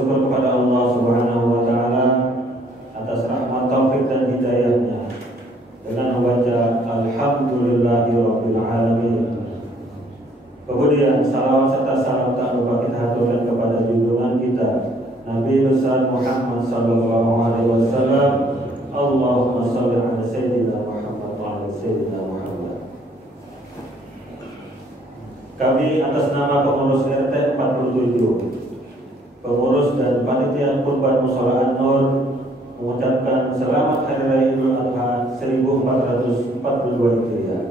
bersyukur kepada Allah Subhanahu wa taala atas rahmat taufik dan hidayahnya dengan membaca alhamdulillahirabbil alamin. Kemudian salawat serta salam tak lupa kita haturkan kepada junjungan kita Nabi besar Muhammad sallallahu alaihi wasallam. Allahumma shalli ala sayyidina Muhammad wa ala sayyidina Muhammad. Kami atas nama pengurus RT 47, pengurus dan panitia kurban Mushola An-Nur mengucapkan selamat Hari Raya Idul Adha 1442 Hijriah.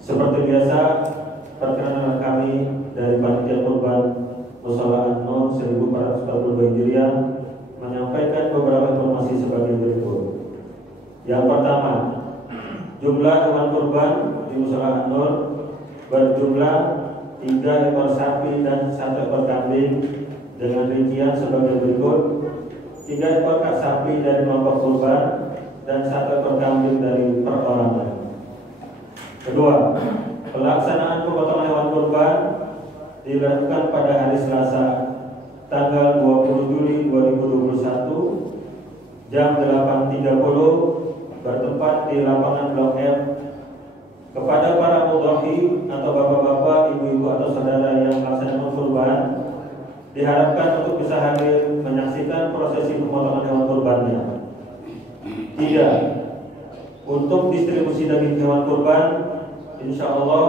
Seperti biasa, perkenalan kami dari panitia kurban Mushola An-Nur 1442 Hijriah menyampaikan beberapa informasi sebagai berikut. Yang pertama, jumlah hewan kurban di Mushola An-Nur berjumlah 3 ekor sapi dan 1 ekor kambing dengan rincian sebagai berikut: 3 ekor sapi dari kelompok kurban dan 1 ekor kambing dari perorangan. Kedua, pelaksanaan pemotongan hewan kurban dilakukan pada hari Selasa tanggal 20 Juli 2021 jam 8.30 bertempat di lapangan Blok M. Kepada para mudhahi atau bapak-bapak, ibu-ibu atau saudara yang melaksanakan kurban diharapkan untuk bisa hadir menyaksikan prosesi pemotongan hewan kurbannya. 3. Untuk distribusi daging hewan kurban insya Allah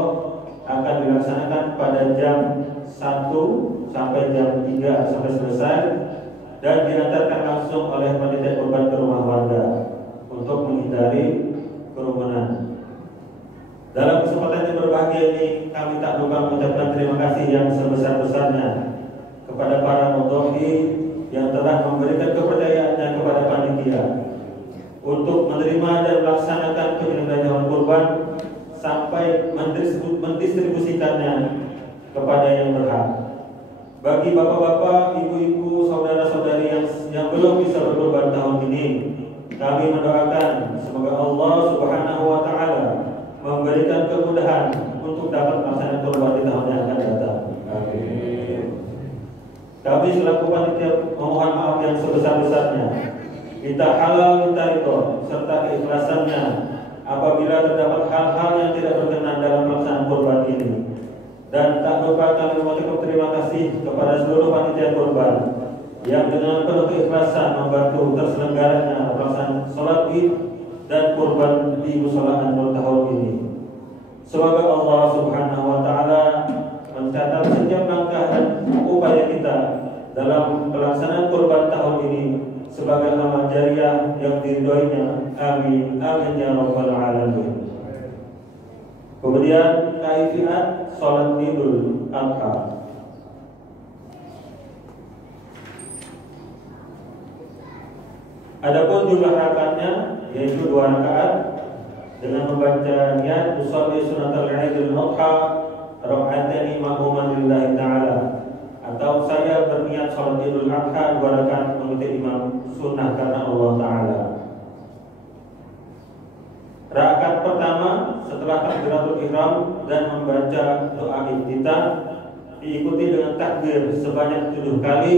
akan dilaksanakan pada jam 1 sampai jam 3 sampai selesai dan diantarkan langsung oleh panitia kurban ke rumah warga untuk menghindari kerumunan. Dalam kesempatan yang berbahagia ini, kami tak lupa mengucapkan terima kasih yang sebesar-besarnya kepada para mudhahi yang telah memberikan kepercayaannya kepada panitia untuk menerima dan melaksanakan penyembelihan hewan kurban sampai mendistribusikannya kepada yang berhak. Bagi bapak-bapak, ibu-ibu, saudara-saudari yang belum bisa berkurban tahun ini, kami mendoakan semoga Allah Subhanahu wa taala memberikan kemudahan untuk dapat melaksanakan kurban di tahun yang akan datang. Amin. Kami selaku panitia memohon maaf yang sebesar-besarnya. Kita halal, minta ridho serta keikhlasannya apabila terdapat hal-hal yang tidak berkenan dalam pelaksanaan kurban ini. Dan tak lupa kami mengucapkan terima kasih kepada seluruh panitia kurban yang dengan penuh keikhlasan membantu terselenggaranya pelaksanaan sholat Id dan kurban di Mushola An-Nur tahun ini. Semoga Allah Subhanahu wa taala mencatat setiap langkah dan upaya kita dalam pelaksanaan kurban tahun ini sebagai amal jariah yang diridhoinya. Amin amin ya rabbal alamin. Kemudian kaifiat sholat Idul Adha. Adapun jumlah rakaatnya yaitu 2 rakaat dengan membaca niat usolli sunatal Idul Adha raka'ataini ma'muman lillahi ta'ala, atau saya berniat sholat Idul Adha 2 rakaat mengikuti imam sunnah karena Allah Ta'ala. Rakaat pertama setelah takbiratul ihram dan membaca doa iftitah diikuti dengan takbir sebanyak 7 kali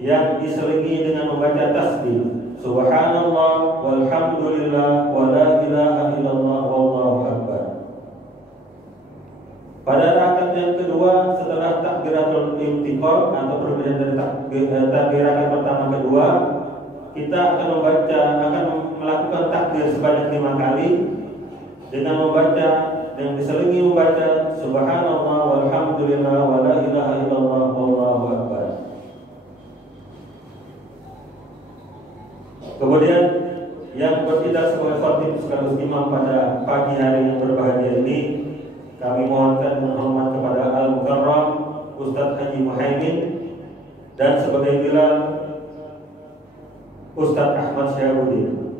yang diselingi dengan membaca tasbih subhanallah walhamdulillah wa la ilaha illallah wallahu akbar. Pada rakaat yang kedua setelah takbiratul intiqal atau perbedaan dari takbir rakaat pertama kedua, kita akan melakukan takbir sebanyak 5 kali dengan membaca yang diselingi membaca subhanallah walhamdulillah wa la ilaha illallah wallahu akbar. Kemudian yang bertindak sebagai khatib sekaligus imam pada pagi hari yang berbahagia ini, kami mohonkan dengan hormat kepada Al-Mukarram Ustadz Haji Muhaimin dan sebagai bilal Ustadz Ahmad Syahrudin.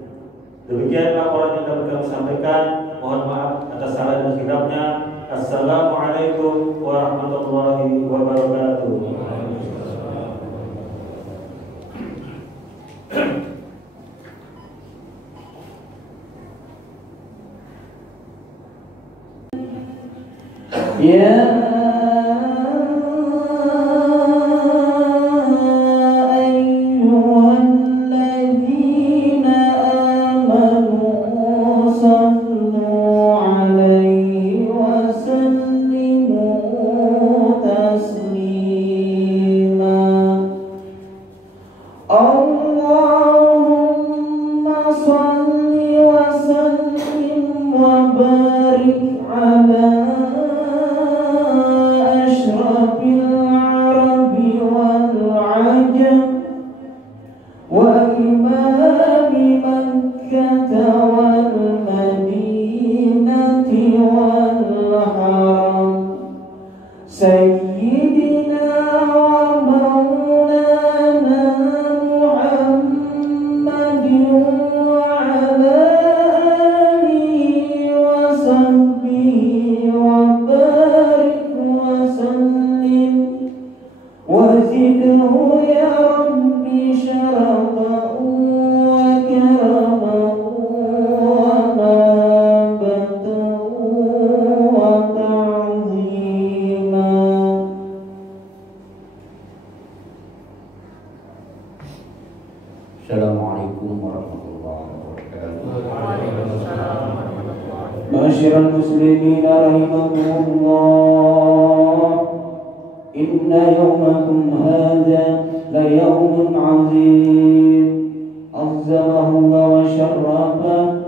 Demikian laporan yang dapat kami sampaikan. Mohon maaf atas salah dan hilafnya. Assalamualaikum warahmatullahi wabarakatuh. Ya بالعرب والعجم وإمام مكة والمدينة والحرم سيدنا ومولانا محمد وعلى آله وصحبه وبارك وسلم وزده يا ربي شرفا وكرما ومهابة وتعظيما. Assalamualaikum warahmatullahi wabarakatuh. Ma'asyiral muslimin rahimakumullah. Inna yawmakum hadha la yawmun 'azim. Azzamahu wa syarrafa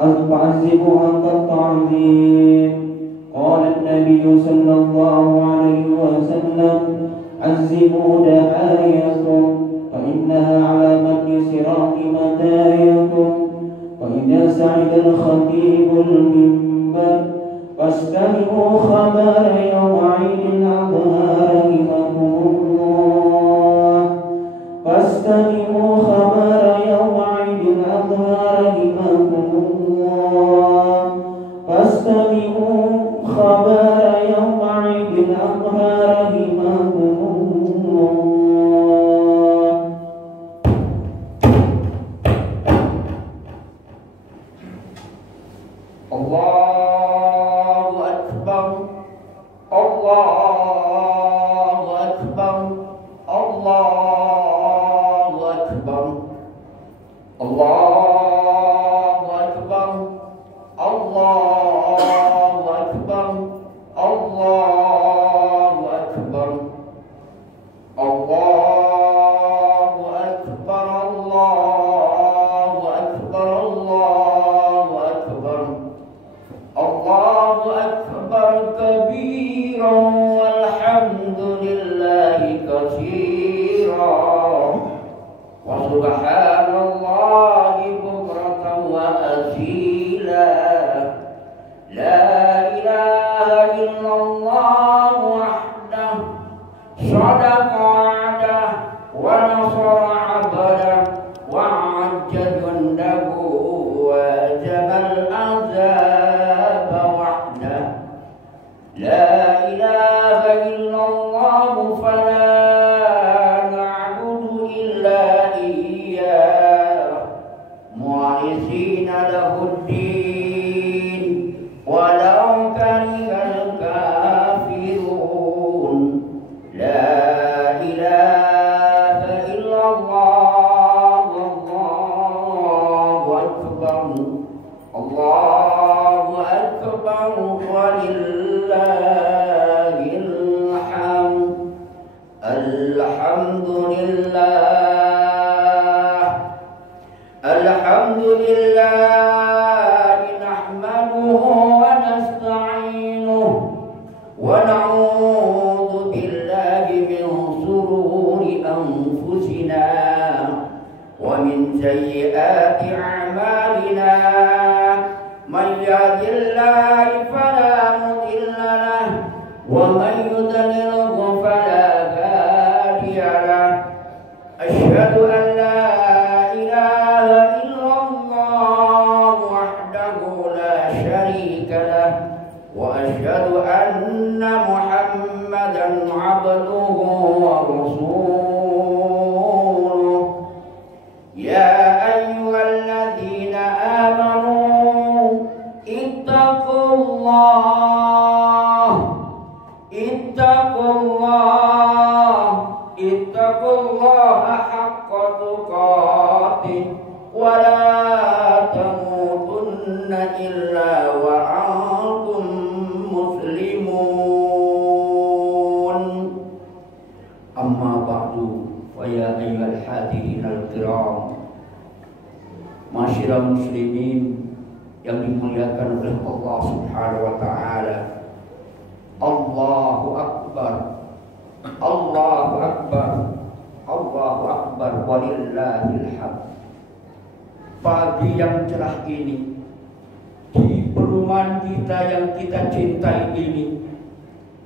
azzimu haqqa ta'zim. Qala an-nabiy sallallahu alaihi wasallam azzimu dahayakum fa innaha 'ala matni sirati madayakum. وإذا سعد الخطيب المنبر فاستمعوا خبر يوم عيد الأضحى رحمكم الله. فاستمعوا خبر يوم عيد الأضحى رحمكم الله. فاستمعوا خبر يوم عيد الأضحى رحمكم الله. Allahu Akbar, Allahu Akbar, Allahu Akbar, Allahu Akbar, Allahu Akbar, Allahu Akbar, Allahu Akbar, Allahu Akbar, Allahu Akbar. Allahu Akbar kabiran walhamdulillahi katsiran wa subhanallahi bukratan wa asila. La ilaha illallah wahdah sadaqa wa'dah wa nasara 'abdah wa 'ajja jundahu wa jabal azab wahdah. La ilaha illallah fala na'budu illa iyyah mu'anisina lahuddin walau karihal kafirun. La ilaha illallah wallahu akbar, Allahu akbar walillahil hamd. Alhamdulillah nahmaduhu wa nasta'inuhu wa na'udzu billahi min shururi anfusina wa min sayyiati a'malina. Man yahdihillahu fala mudilla lahu wa man yudlilhu fala hadiya lahu. Asyhadu an la ilaha illallah wahdahu la syarika lahu wa asyhadu anna Muhammadan abduhu wa rasuluh. Ya ayyuhalladzina amanu ittaqullaha haqqa tuqatih wa la tamutunna illa wa antum muslimun. Amma ba'du, wa ya ayyuhal hadirin al-kiram, masyiral muslimin yang dimuliakan oleh Allah Subhanahu wa taala. Allahu Akbar. Akbar. Allahu Akbar. Allahu Akbar walillahil hamd. Pagi yang cerah ini, di perumahan kita yang kita cintai ini,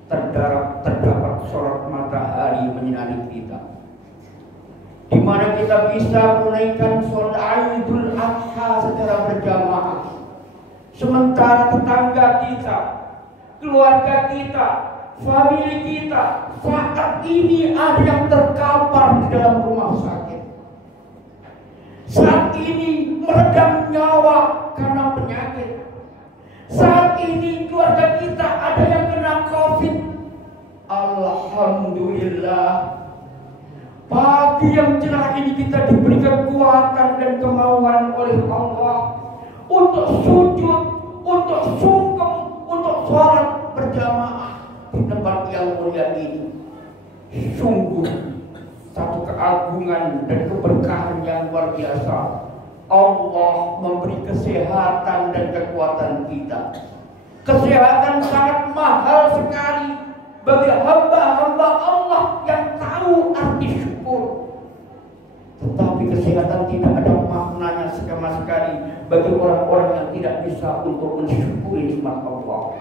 terdapat sorot matahari menyinari kita, di mana kita bisa menunaikan sholat Idul Adha secara berjamaah. Sementara tetangga kita, keluarga kita, famili kita saat ini ada yang terkapar di dalam rumah sakit. Saat ini meredam nyawa karena penyakit. Saat ini keluarga kita ada yang kena COVID. Alhamdulillah, pagi yang cerah ini kita diberi kekuatan dan kemauan oleh Allah untuk sujud, untuk sungkem, untuk sholat berjamaah di tempat yang mulia ini. Sungguh satu keagungan dan keberkahan yang luar biasa. Allah memberi kesehatan dan kekuatan kita. Kesehatan sangat mahal sekali bagi hamba-hamba Allah yang tahu arti syukur. Tetapi kesehatan tidak ada maknanya sama sekali bagi orang-orang yang tidak bisa untuk mensyukuri nikmat Allah.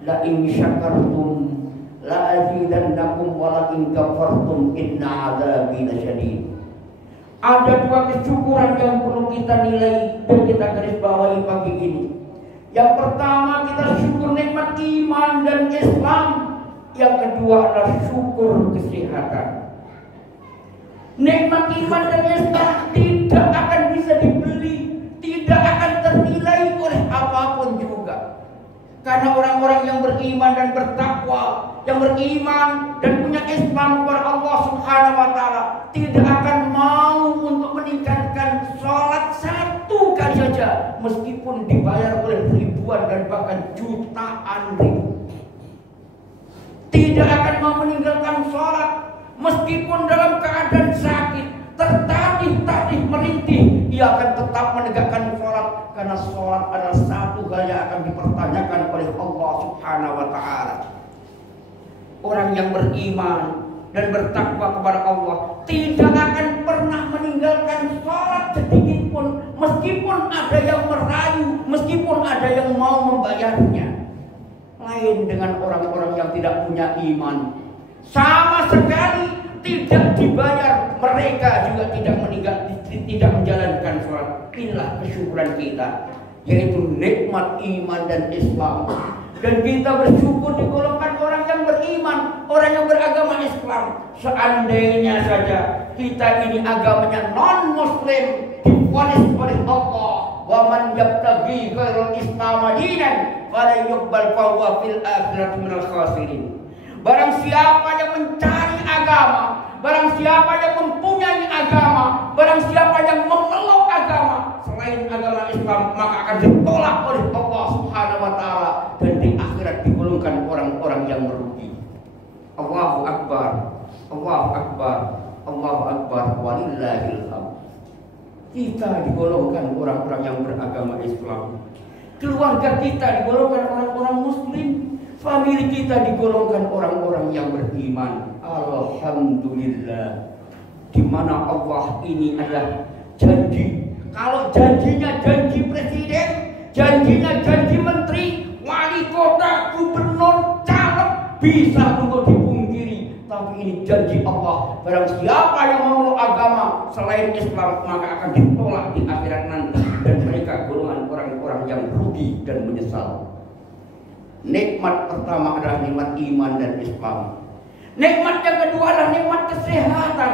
La in syakartum la azidannakum wa la in kafartum inna adzabi lasyadid. Ada dua kesyukuran yang perlu kita nilai dan kita garis bawahi pagi ini. Yang pertama, kita syukur nikmat iman dan Islam. Yang kedua adalah syukur kesehatan. Nikmat iman dan Islam tidak akan bisa dibeli, tidak akan ternilai oleh apapun juga. Karena orang-orang yang beriman dan bertakwa, yang beriman dan punya Islam kepada Allah Subhanahu wa taala, tidak akan mau untuk meningkatkan sholat satu kali saja meskipun dibayar oleh ribuan dan bahkan jutaan ribu. Tidak akan mau meninggalkan sholat meskipun dalam keadaan sakit, tertatih-tatih merintih, ia akan tetap menegakkan sholat karena sholat adalah satu hal yang akan dipertanyakan oleh Allah Subhanahu wa taala. Orang yang beriman dan bertakwa kepada Allah tidak akan pernah meninggalkan sholat sedikit pun, meskipun ada yang merayu, meskipun ada yang mau membayarnya. Lain dengan orang-orang yang tidak punya iman, sama sekali tidak dibayar, mereka juga tidak menjalankan sholat. Inilah kesyukuran kita, yaitu nikmat iman dan Islam. Dan kita bersyukur digolongkan orang yang beriman, orang yang beragama Islam. Seandainya saja kita ini agamanya non-muslim, divonis oleh Allah, wa man yabtaghi ghairal Islam dinan fala yuqbal fahuwa fil akhirati minal khasirin. Barang siapa yang mencari agama, barang siapa yang mempunyai agama, barang siapa yang memeluk agama selain agama Islam, maka akan ditolak oleh Allah Subhanahu wa taala dan di akhirat digolongkan orang-orang yang merugi. Allahu Akbar, Allahu Akbar, Allahu Akbar walillahil hamd. Kita digolongkan orang-orang yang beragama Islam. Keluarga kita digolongkan orang-orang muslim. Famili kita digolongkan orang-orang yang beriman. Alhamdulillah. Di mana Allah ini adalah janji. Kalau janjinya janji presiden, janjinya janji menteri, wali kota, gubernur, caleg, bisa untuk dipungkiri. Tapi ini janji Allah. Barang siapa yang memeluk agama selain Islam, maka akan ditolak di akhirat nanti. Dan mereka golongan orang-orang yang rugi dan menyesal. Nikmat pertama adalah nikmat iman dan Islam. Nikmat yang kedua adalah nikmat kesehatan.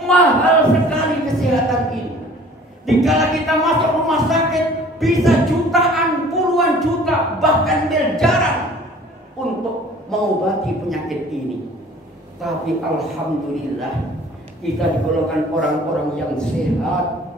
Mahal sekali kesehatan ini. Dikala kita masuk rumah sakit, bisa jutaan, puluhan juta, bahkan miliaran untuk mengobati penyakit ini. Tapi alhamdulillah, kita digolongkan orang-orang yang sehat,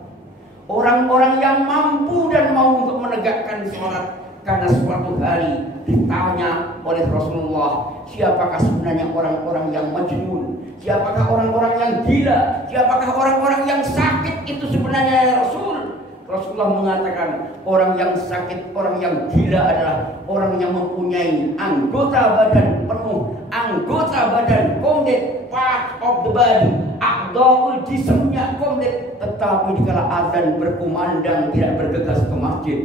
orang-orang yang mampu dan mau untuk menegakkan sholat. Karena suatu hari ditanya oleh Rasulullah, siapakah sebenarnya orang-orang yang majnun? Siapakah orang-orang yang gila? Siapakah orang-orang yang sakit itu sebenarnya ya Rasul? Rasulullah mengatakan orang yang sakit, orang yang gila adalah orang yang mempunyai anggota badan penuh anggota badan komplit, part of the body, a'dha'ul jismnya komplit, tetapi dikala azan berkumandang tidak bergegas ke masjid.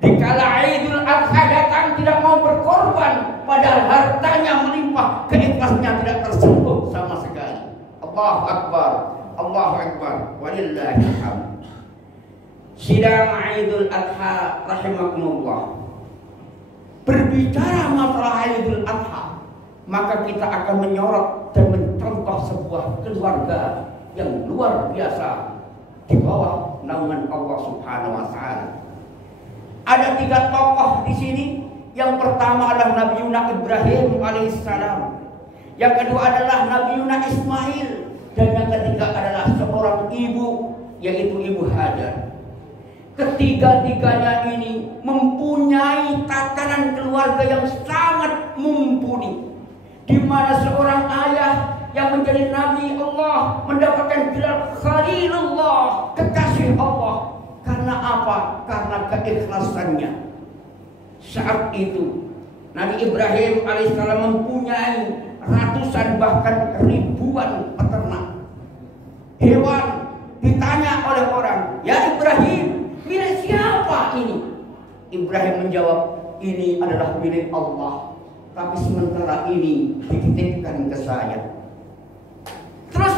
Dikala Idul Adha datang tidak mau berkorban, padahal hartanya melimpah, keikhlasnya tidak tersentuh sama sekali. Allahu Akbar, Allahu Akbar, walillahil hamd. Sidang Idul Adha rahimakumullah. Berbicara masalah Idul Adha, maka kita akan menyorot dan mencontoh sebuah keluarga yang luar biasa di bawah naungan Allah Subhanahu wa taala. Ada 3 tokoh di sini. Yang pertama adalah Nabiuna Ibrahim alaihissalam. Yang kedua adalah Nabiuna Ismail, dan yang ketiga adalah seorang ibu, yaitu Ibu Hajar. Ketiga-tiganya ini mempunyai tatanan keluarga yang sangat mumpuni, di mana seorang ayah yang menjadi nabi Allah mendapatkan gelar Khalilullah, kekasih Allah. Karena apa? Karena keikhlasannya. Saat itu Nabi Ibrahim alaihissalam mempunyai ratusan bahkan ribuan peternak hewan. Ditanya oleh orang, "Ya Ibrahim, milik siapa ini?" Ibrahim menjawab, "Ini adalah milik Allah, tapi sementara ini dititipkan ke saya." Terus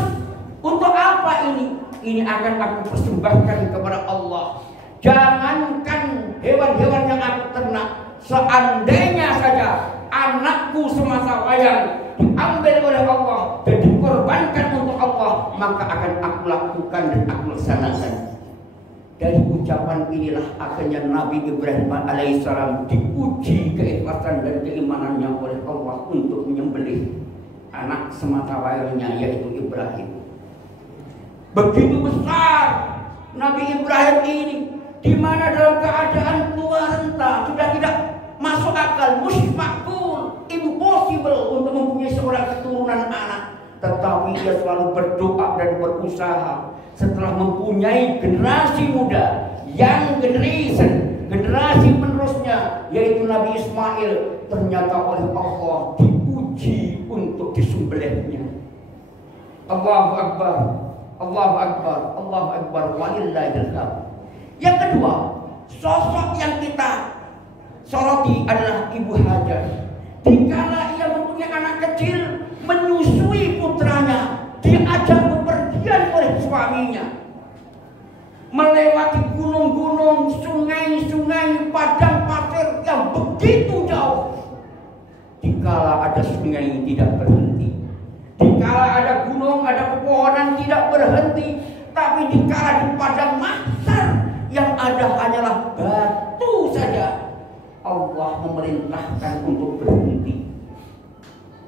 untuk apa ini? Ini akan aku persembahkan kepada Allah. Jangankan hewan-hewan yang aku ternak, seandainya saja anakku semasa wayang diambil oleh Allah dan dikorbankan untuk Allah, maka akan aku lakukan dan aku laksanakan. Dari ucapan inilah akhirnya Nabi Ibrahim alaihissalam diuji keikhlasan dan keimanannya oleh Allah untuk menyembelih anak semata wayangnya, yaitu Ibrahim. Begitu besar Nabi Ibrahim ini, di mana dalam keadaan tua renta, sudah tidak masuk akal, mustahil, impossible untuk mempunyai seorang keturunan anak. Tetapi dia selalu berdoa dan berusaha. Setelah mempunyai generasi muda, young generation, generasi penerusnya, yaitu Nabi Ismail, ternyata oleh Allah diuji untuk disembelihnya. Allahu Akbar, Allahu Akbar, Allahu Akbar, walillahil hamd. Yang kedua, sosok yang kita soroti adalah Ibu Hajar. Dikala ia mempunyai anak kecil, menyusui putranya, diajak bepergian oleh suaminya, melewati gunung-gunung, sungai-sungai, padang pasir yang begitu jauh. Dikala ada sungai tidak berhenti, dikala ada gunung, ada pepohonan tidak berhenti, tapi dikala di padang mahsyar yang ada hanyalah batu saja, Allah memerintahkan untuk berhenti.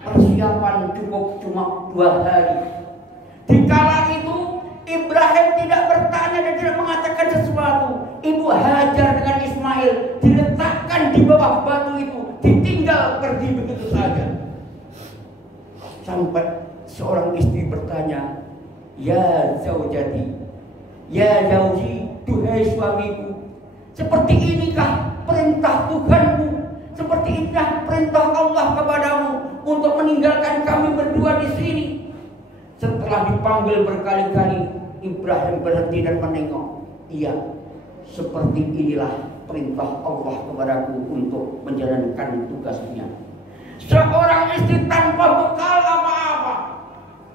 Persiapan cukup cuma 2 hari. Dikala itu Ibrahim tidak bertanya dan tidak mengatakan sesuatu. Ibu Hajar dengan Ismail diletakkan di bawah batu itu, ditinggal pergi begitu saja. Sampai seorang istri bertanya, "Ya zaujati, ya zauji, duhai suamiku, seperti inikah perintah Tuhanmu? Seperti inikah perintah Allah kepadamu untuk meninggalkan kami berdua di sini?" Setelah dipanggil berkali-kali, Ibrahim berhenti dan menengok. "Iya, seperti inilah perintah Allah kepadaku untuk menjalankan tugasnya." Seorang istri tanpa bekal apa-apa,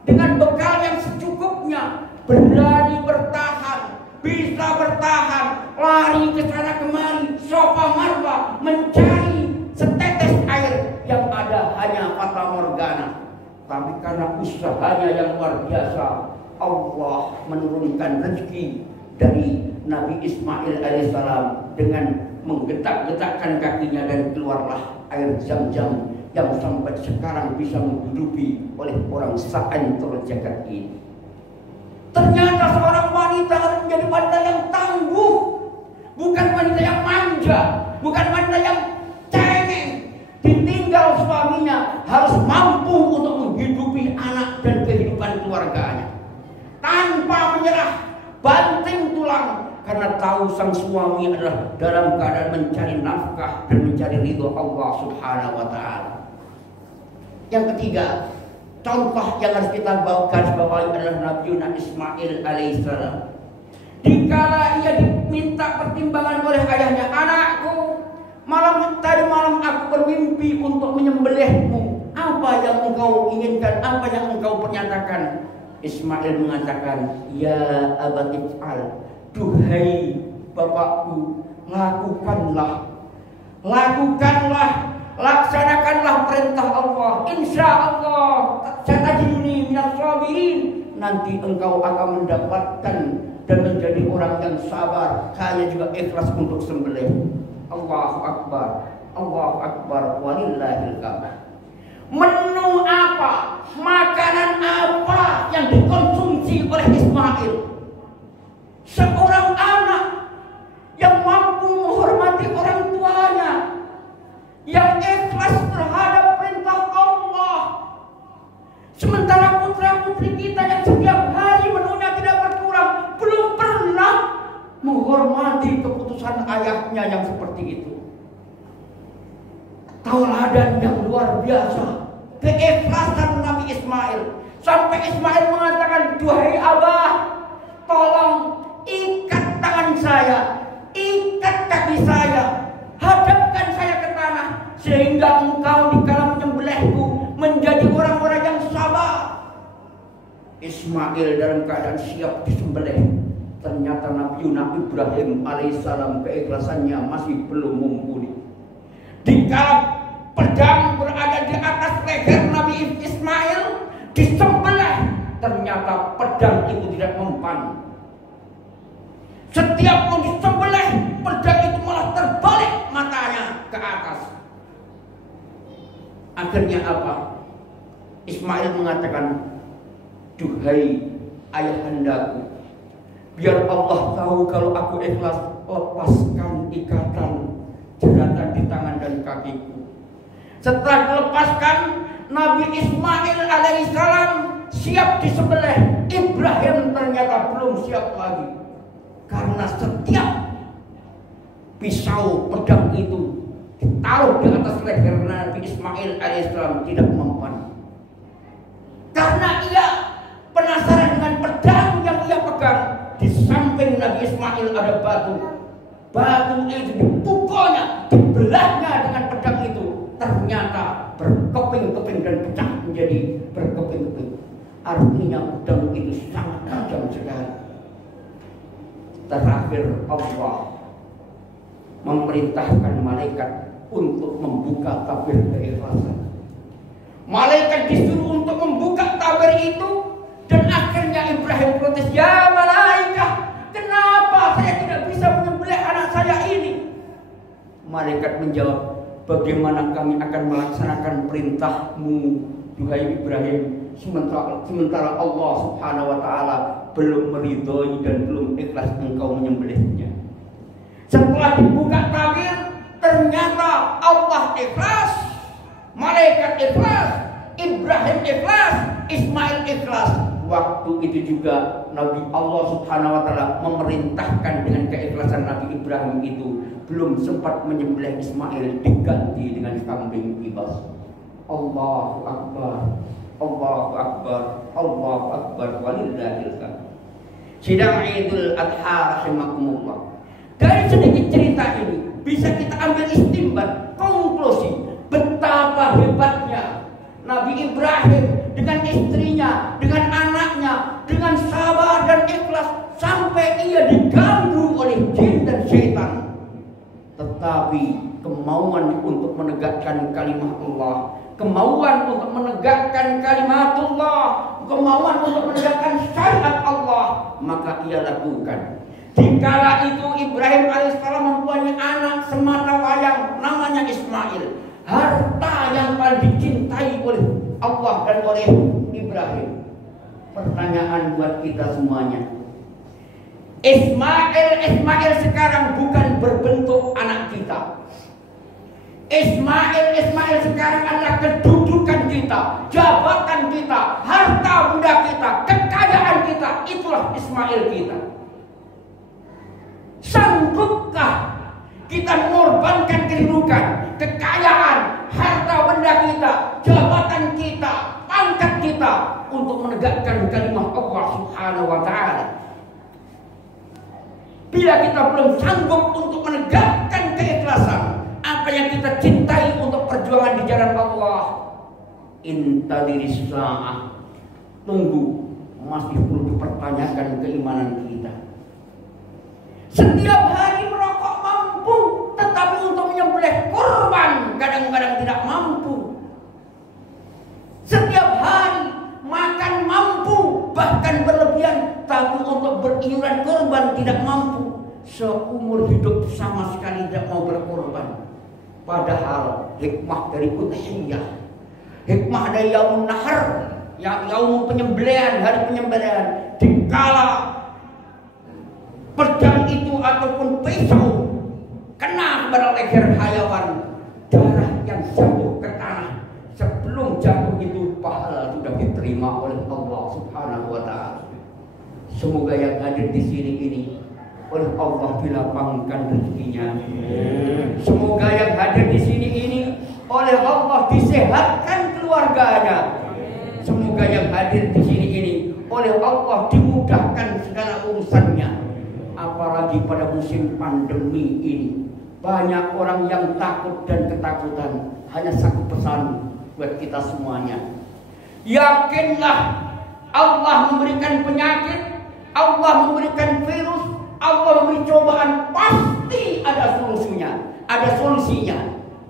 dengan bekal yang secukupnya, berani bertahan, bisa bertahan, lari ke sana kemari, sofa marwa, mencari setetes air yang ada hanya fata morgana. Tapi karena usahanya yang luar biasa, Allah menurunkan rezeki dari Nabi Ismail alaihissalam dengan menggetak-getakkan kakinya dan keluarlah air Zam-Zam yang sampai sekarang bisa menghidupi oleh orang seantero jagat ini. Ternyata seorang wanita harus menjadi wanita yang tangguh, bukan wanita yang manja, bukan wanita yang cengeng. Ditinggal suaminya, harus mampu untuk menghidupi anak dan kehidupan keluarganya tanpa menyerah, banting tulang, karena tahu sang suami adalah dalam keadaan mencari nafkah dan mencari ridho Allah Subhanahu wa ta'ala. Yang ketiga, contoh yang harus kita garis bawahi adalah Nabi Ismail alaihissalam. Dikala ia diminta pertimbangan oleh ayahnya, anakku, tadi malam aku bermimpi untuk menyembelihmu. Apa yang engkau inginkan? Apa yang engkau pernyatakan? Ismail mengatakan, ya abati if'al, duhai bapakku, laksanakanlah perintah Allah. Insya Allah satajiduni minas sabirin. Nanti engkau akan mendapatkan dan menjadi orang yang sabar, kaya juga ikhlas untuk sembelih. Allahu Akbar, walillahil hamd. Menu apa, makanan apa yang dikonsumsi oleh Ismail? Seorang anak yang mampu menghormati orang tuanya, yang ikhlas terhadap perintah Allah. Sementara putra-putri kita yang setiap hari menunya tidak berkurang, belum pernah menghormati keputusan ayahnya yang seperti itu. Tauladan yang luar biasa, keikhlasan Nabi Ismail. Sampai Ismail mengatakan, duhai abah, tolong ikat tangan saya, ikat kaki saya, hadapkan saya ke tanah, sehingga engkau dikala menyembelihku menjadi orang-orang yang sabar. Ismail dalam keadaan siap disembelih. Ternyata Nabi Ibrahim alaihissalam keikhlasannya masih belum mumpuni. Dikala pedang berada di atas leher Nabi Ismail disembelih, ternyata pedang itu tidak mempan. Setiap mau disembelih, pedang itu malah terbalik matanya ke atas. Akhirnya apa? Ismail mengatakan, duhai ayahandaku, biar Allah tahu kalau aku ikhlas, lepaskan ikatan jeratan di tangan dan kakiku. Setelah dilepaskan, Nabi Ismail alaihissalam siap disembelih. Ibrahim ternyata belum siap lagi, karena setiap pisau pedang itu ditaruh di atas leher Nabi Ismail alaihissalam tidak mempan. Karena ia penasaran dengan pedang yang ia pegang. Di samping Nabi Ismail ada batu. Batu itu dipukulnya, dibelahnya dengan pedang itu. Ternyata berkeping-keping dan pecah menjadi berkeping-keping. Artinya pedang itu sangat tajam sekali. Terakhir Allah memerintahkan malaikat untuk membuka tabir keikhlasan. Malaikat disuruh untuk membuka tabir itu, dan akhirnya Ibrahim protes, ya malaikat, kenapa saya tidak bisa menyembelih anak saya ini? Malaikat menjawab, bagaimana kami akan melaksanakan perintahmu, duhai Ibrahim, sementara Allah subhanahu wa ta'ala belum meridhoi dan belum ikhlas engkau menyembelihnya. Setelah dibuka tabir, ternyata Allah ikhlas, malaikat ikhlas, Ibrahim ikhlas, Ismail ikhlas. Waktu itu juga Nabi Allah subhanahu wa ta'ala memerintahkan dengan keikhlasan Nabi Ibrahim itu, belum sempat menyembelih Ismail, diganti dengan kambing kibas. Allahu Akbar, Allahu Akbar, Allahu Akbar, walillahil hamd. Sidang Idul Adha rahimakumullah. Dari sedikit cerita ini bisa kita ambil istimbat, konklusi betapa hebatnya Nabi Ibrahim dengan istrinya, dengan anaknya, dengan sabar dan ikhlas sampai ia diganggu oleh jin dan setan. Tetapi kemauan untuk menegakkan kalimat Allah, kemauan untuk menegakkan kalimatullah, kemauan untuk menegakkan syariat Allah, maka ia lakukan. Dikala itu Ibrahim alaihissalam mempunyai anak semata wayang namanya Ismail. Harta yang paling dicintai oleh Allah dan oleh Ibrahim. Pertanyaan buat kita semuanya, Ismail sekarang bukan berbentuk anak kita. Ismail sekarang adalah kedudukan kita, jabatan kita, harta benda kita, kekayaan kita. Itulah Ismail kita. Sanggupkah kita mengorbankan kedudukan, kekayaan, harta benda kita, jabatan kita tekad kita untuk menegakkan kalimat Allah Subhanahu wa ta'ala. Bila kita belum sanggup untuk menegakkan keikhlasan, apa yang kita cintai untuk perjuangan di jalan Allah, intadiris sa'ah, tunggu, masih perlu dipertanyakan keimanan kita. Setiap hari merokok mampu, tetapi untuk menyembelih kurban kadang-kadang tidak mampu. Setiap hari makan mampu, bahkan berlebihan, tapi untuk beriuran kurban tidak mampu. Seumur hidup sama sekali tidak mau berkorban. Padahal hikmah dari udhiyah, hikmah dari yaumun nahar, yaum penyembelihan, hari penyembelihan, dikala pedang itu ataupun pisau kena kepada leher hayawan, darah yang jatuh ke tanah sebelum jatuh itu pahala sudah diterima oleh Allah Subhanahu wa ta'ala. Semoga yang hadir di sini ini oleh Allah dilapangkan rezekinya. Semoga yang hadir di sini ini oleh Allah disehatkan keluarganya. Semoga yang hadir di sini ini oleh Allah dimudahkan segala urusannya. Apalagi pada musim pandemi ini, banyak orang yang takut dan ketakutan. Hanya satu pesan buat kita semuanya: yakinlah Allah memberikan penyakit, Allah memberikan virus, Allah memberi cobaan, pasti ada solusinya.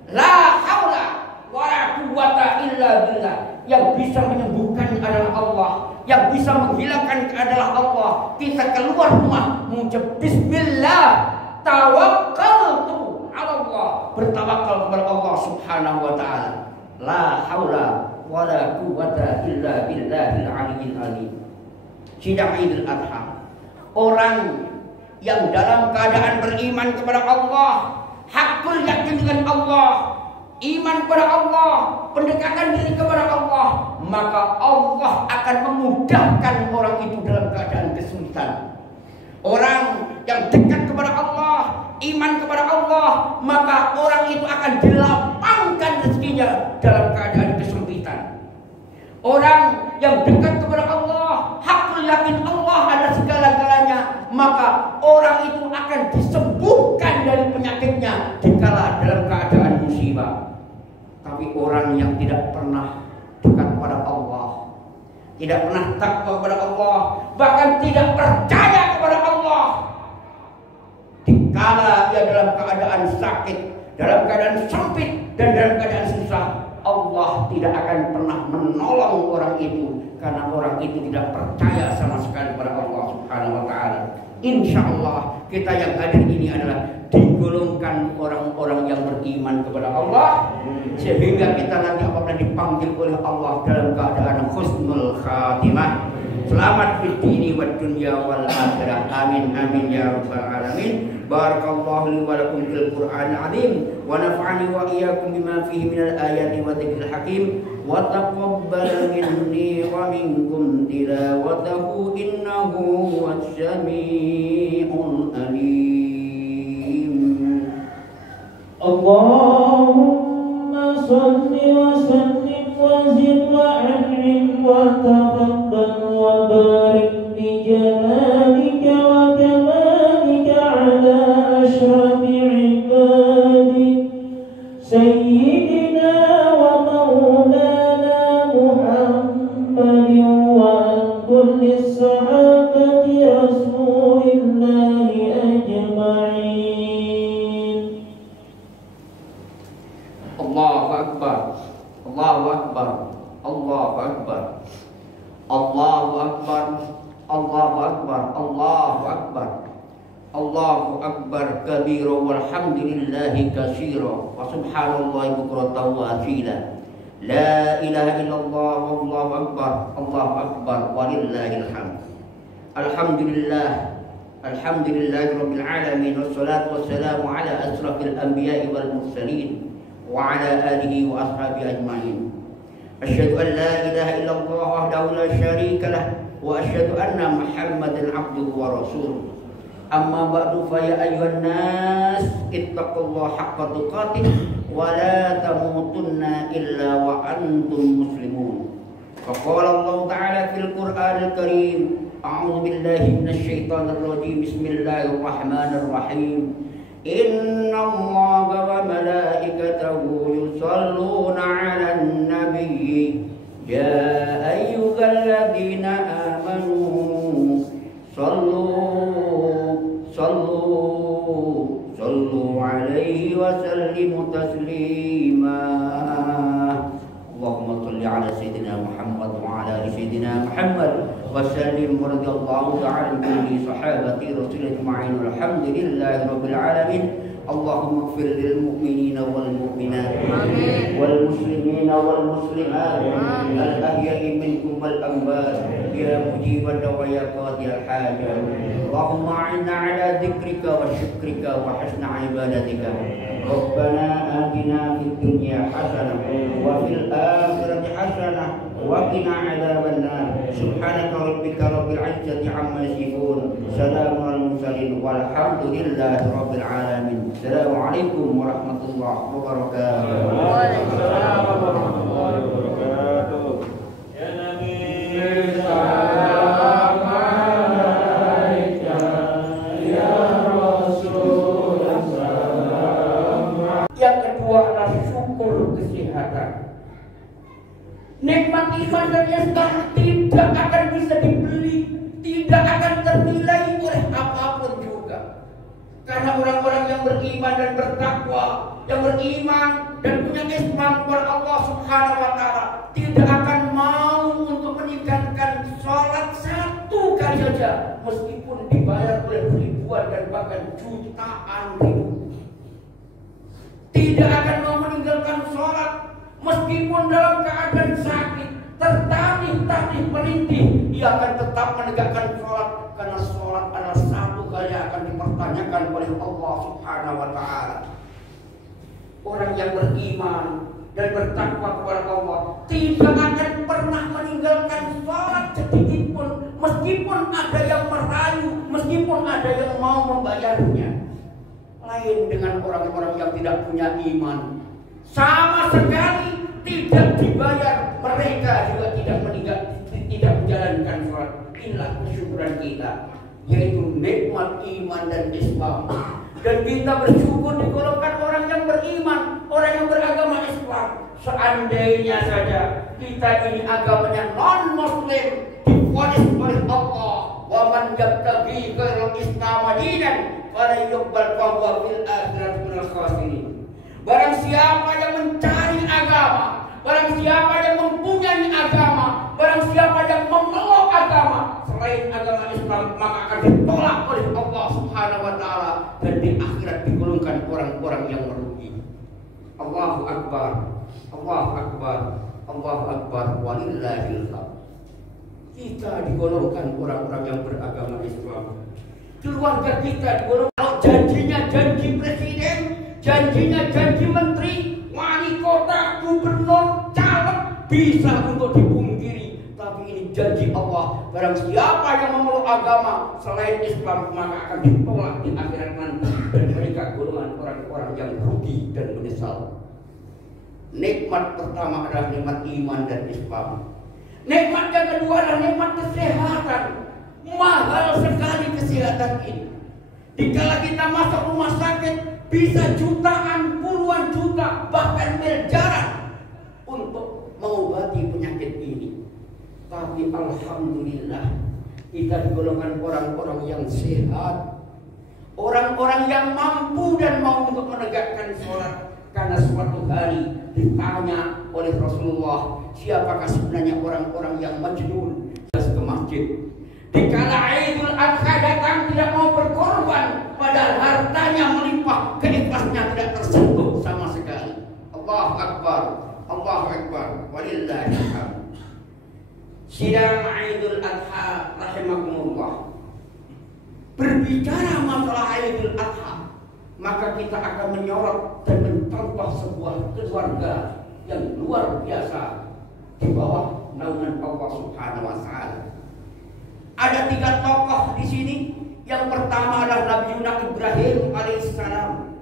La haula wala quwwata illa billah. Yang bisa menyembuhkan adalah Allah, yang bisa menghilangkan adalah Allah. Kita keluar rumah mengucap bismillah, tawakkaltu ala Allah, bertawakal kepada Allah Subhanahu wa ta'ala. La haula wala quwwata illa billahil aliyyil azim. Sidang Idul Adha, orang yang dalam keadaan beriman kepada Allah, hakul yakin dengan Allah, iman kepada Allah, pendekatan diri kepada Allah, maka Allah akan memudahkan orang itu dalam keadaan kesulitan. Orang yang dekat kepada Allah, iman kepada Allah, maka orang itu akan dilapangkan rezekinya dalam keadaan kesempitan. Orang yang dekat kepada Allah, hakul yakin Allah ada segala-galanya, maka orang itu akan disembuhkan dari penyakitnya dikala dalam keadaan musibah. Tapi orang yang tidak pernah dekat kepada Allah, tidak pernah takwa kepada Allah, bahkan tidak percaya kepada Allah, dikala dia dalam keadaan sakit, dalam keadaan sempit, dan dalam keadaan susah, Allah tidak akan pernah menolong orang itu, karena orang itu tidak percaya sama sekali kepada Allah Subhanahu wa ta'ala. Insya Allah kita yang hadir ini adalah digolongkan orang-orang yang beriman kepada Allah, sehingga kita nanti apabila dipanggil oleh Allah dalam keadaan husnul khatimah, selamat fid dini wad dunya wal akhirah. Amin amin ya rabbal alamin. Barakallahu li wa lakum fil Qur'anil azim wa nafa'ani wa iyyakum bima fihi minal ayati wa dzikril hakim wa taqabbal minni wa minkum tilawatahu innahu huwas sami'ul alim. Allahumma shalli wa sallim wa zid wa an'im wa taqabbal wa barik bi jalalika wa kamalika ala ashrafi ibadik sayyidina wa maulana Muhammadin wa an kulli sahabati rasulillahi ajma'in. Allahu Akbar, Allahu Akbar, Allahu Akbar, Allahu Akbar, Allahu Akbar, Allahu Akbar, Allahu Akbar kabira walhamdulillahi katsira wa subhanallahi bukratan wa asila. La ilaha illallah wallahu akbar, Allahu akbar walillahil hamd. Alhamdulillah, alhamdulillahi rabbil alamin, wassalatu wassalamu ala asrafil anbiya'i wal mursalin wa ala alihi wa ashabihi ajma'in. Asyhadu an la ilaha illallah wahdahu la syarika lah wa asyhadu anna Muhammadan abduhu wa rasuluh. Amma ba'du fa ya ayyuhan nas ittaqullaha haqqa tuqatih wa la tamutunna illa wa antum muslimun. فقال الله تعالى في القرآن الكريم أعوذ بالله من الشيطان الرجيم بسم الله الرحمن الرحيم إن الله وملائكته يصلون على النبي يا أيها الذين آمنوا صلوا عليه وسلموا تسليما اللهم صل على سيدنا محمد وعلى آل سيدنا محمد وسلم ورضي الله تعالى عن كل صحابة رسول أجمعين والحمد لله رب العالمين اللهم اغفر للمؤمنين والمؤمنات والمسلمين والمسلمات الأحياء منكم والأموات يا مجيب الدعاء يا قاضي الحاجة اللهم أعنا على ذكرك وشكرك وحسن عبادتك ربنا آتنا في الدنيا حسنة وفي الآخرة حسنة وقنا عذاب النار سبحانك ربك رب العزة عما يصفون سلام على المرسلين والحمد لله رب العالمين السلام عليكم ورحمة الله وبركاته. Waalaikumsalam warahmatullahi wabarakatuh. Ya Nabi salam alaika ya Rasulullah salam. Yang kedua adalah syukur kesehatan. Nikmat iman dan Islam tidak akan bisa dibeli, tidak akan ternilai oleh apapun juga. Karena orang-orang yang beriman dan bertakwa, yang beriman dan punya Islam kepada Allah Subhanahu wa taala, tidak akan mau untuk meninggalkan sholat satu kali saja meskipun dibayar oleh ribuan dan bahkan jutaan ribu. Tidak akan mau meninggalkan sholat meskipun dalam keadaan sakit, tertatih-tatih merintih, ia akan tetap menegakkan sholat karena sholat adalah satu hal yang akan dipertanyakan oleh Allah Subhanahu wa taala. Orang yang beriman dan bertakwa kepada Allah tidak akan pernah meninggalkan sholat sedikit pun, meskipun ada yang merayu, meskipun ada yang mau membayarnya. Lain dengan orang-orang yang tidak punya iman, sama sekali tidak dibayar, mereka juga tidak menjalankan sholat. Inilah kesyukuran kita, yaitu nikmat iman dan Islam. Dan kita bersyukur digolongkan orang yang beriman, orang yang beragama Islam. Seandainya saja kita ini agamanya non-Muslim, divonis oleh Allah, wa man yabtaghi ghairal Islam dinan fala yuqbal fahuwa fil akhirati minal khasirin. Barang siapa yang mencari agama, barang siapa yang mempunyai agama, barang siapa yang memeluk agama selain agama Islam, maka akan ditolak oleh Allah Subhanahu wa taala dan di akhirat digolongkan orang-orang yang merugi. Allahu akbar. Allahu akbar. Allahu akbar walillahil hamd. Kita digolongkan orang-orang yang beragama Islam. Keluarga kita digolongkan, kalau janjinya janji presiden, janjinya janji menteri, wali kota, gubernur, caleg bisa untuk dipungkiri. Tapi ini janji Allah, barang siapa yang memeluk agama selain Islam maka akan ditolak di akhirat nanti, dan mereka golongan orang-orang yang rugi dan menyesal. Nikmat pertama adalah nikmat iman dan Islam. Nikmat yang kedua adalah nikmat kesehatan. Mahal sekali kesehatan ini. Dikala kita masuk rumah sakit bisa jutaan, puluhan juta, bahkan miliaran untuk mengobati penyakit ini. Tapi alhamdulillah kita digolongkan orang-orang yang sehat, orang-orang yang mampu dan mau untuk menegakkan sholat. Karena suatu hari ditanya oleh Rasulullah, siapakah sebenarnya orang-orang yang majnun ke masjid. Dikala Idul Adha datang tidak mau berkorban, padahal hartanya melimpah, keikhlasnya tidak tersentuh sama sekali. Allahu akbar, Allahu akbar, walillahil hamd. Sidang Idul Adha rahimakumullah. Berbicara masalah Idul Adha, maka kita akan menyorot dan mencontoh sebuah keluarga yang luar biasa di bawah naungan Allah Subhanahu wa taala. Ada 3 tokoh di sini. Yang pertama adalah Nabi Ibrahim alaihissalam.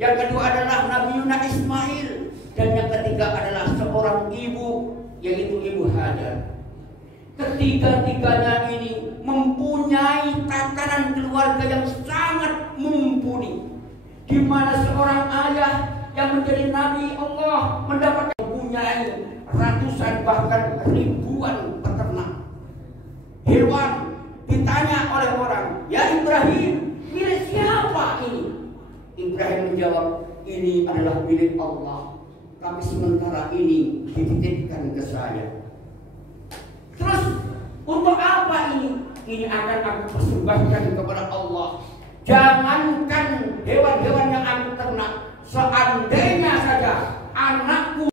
Yang kedua adalah Nabi Ismail, dan yang ketiga adalah seorang ibu yaitu Ibu Hajar. Ketiga-tiganya ini mempunyai tatanan keluarga yang sangat mumpuni, di mana seorang ayah yang menjadi nabi Allah mendapatkan mempunyai ratusan bahkan ribuan peternak hewan. Ditanya oleh orang, "Ya Ibrahim, milik siapa ini?" Ibrahim menjawab, "Ini adalah milik Allah, tapi sementara ini dititipkan ke saya." Terus untuk apa ini? Ini akan aku persembahkan kepada Allah. Jangankan hewan-hewan yang aku ternak, seandainya saja anakku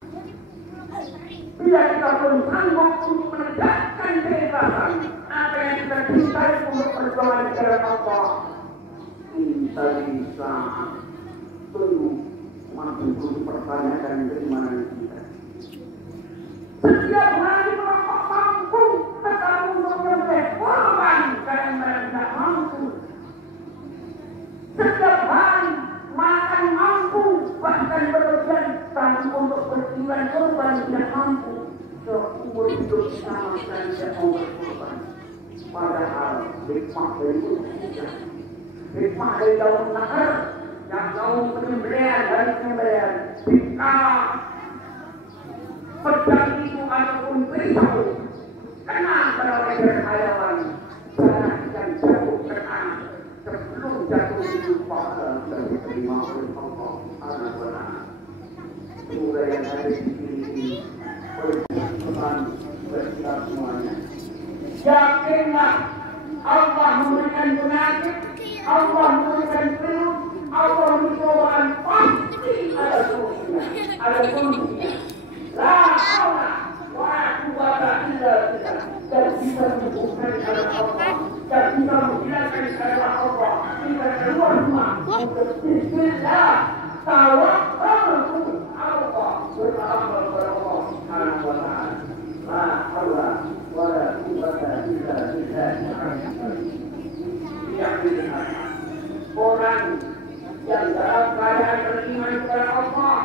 bila kita belum sanggup untuk menegakkan kebebasan apa yang kita cintai untuk perjuangan kepada Allah, kita bisa perlu mampu pertanyakan keimanan kita. Setiap hari merokok mampu, tetapi untuk memperoleh korban karena mereka tidak mampu. Setiap hari makan mampu, bahkan berlebihan, tapi untuk berjiwa korban tidak mampu. Seumur hidup sama sekali tidak mau berkorban. Padahal hikmah dari itu tidak. Hikmah dari daun nakar, yang daun penyembelihan dari penyembelihan. Jika pedang itu ataupun pisau kena pada leher hayawan, jangan jatuh kena sebelum jatuh itu pahala dan diterima oleh Allah Subhanahu. Semoga yang ada di sini oleh teman kita semuanya. Yakinlah Allah memberikan penyakit, Allah memberikan virus, Allah memberikan pasti ada solusinya, ada solusinya. La haula wa quwwata illa billah. Dan bisa menyembuhkan adalah Allah, dan bisa menghilangkan adalah Allah. Kita keluar rumah bismillah, tawakkaltu Allah, beramal kepada Allah Subhanahu wa ta'ala. La haula wa la quwwata illa billah. Yakinlah orang yang dalam keadaan beriman kepada Allah,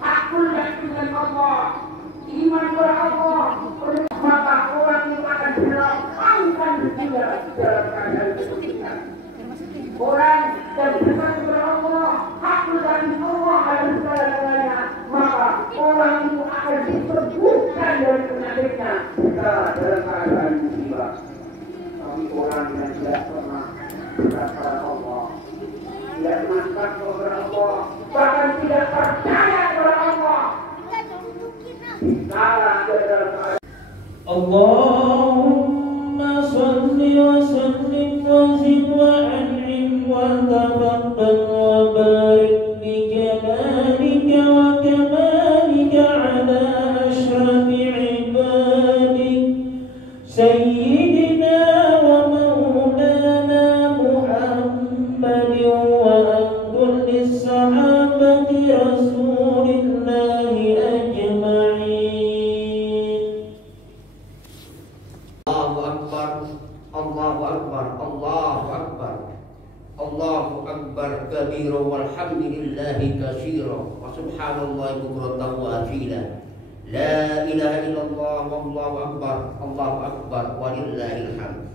hakul yakin dengan Allah, iman kepada Allah, maka orang itu akan dilapangkan dia dalam keadaan kesulitan. Orang yang beriman kepada Allah, hakul yakin Allah dan segala-galanya, maka orang itu akan disembuhkan dari penyakitnya dalam keadaan musibah. Tapi orang yang tidak pernah berkat kepada Allah, tidak menangkap kepada Allah, bahkan tidak percaya kepada Allah, salah dalam Allahumma salli wa sallim wa zid wa an'im wa tafaddal wa barik bi jalalika wa kamalika ala ashrafi ibadik sayyidina wa maulana Muhammadin wa kulli sahabati rasulillahi ajma'in. Allahu Akbar, Allahu Akbar, Allahu Akbar, Allahu Akbar kabira walhamdulillahi katsira wa subhanallahi bukratan wa asila. La ilaha illallah wallahu akbar, Allahu akbar walillahil hamd.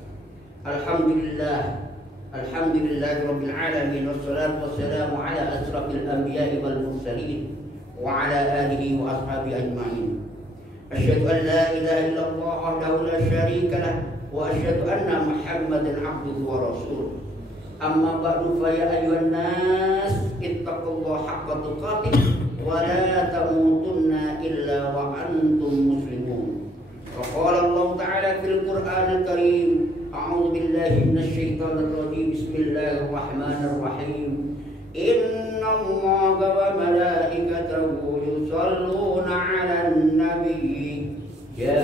Alhamdulillah, alhamdulillahi rabbil alamin, wassalatu wassalamu ala asrafil anbiya'i wal mursalin wa ala alihi wa ashabihi ajma'in. Asyhadu an la ilaha illallah wahdahu la syarika lah wa asyhadu anna Muhammadan abduhu wa rasuluh. Amma ba'du fa ya ayyuhan nas ittaqullaha haqqa tuqatih wa la tamutunna illa wa antum muslimun. Wa qala Allah ta'ala fil Qur'anil Karim, a'udzu billahi minasy syaithanir rajim. Bismillahirrahmanir rahim. Inna Allaha wa malaikatahu yusholluna 'alan nabiy ya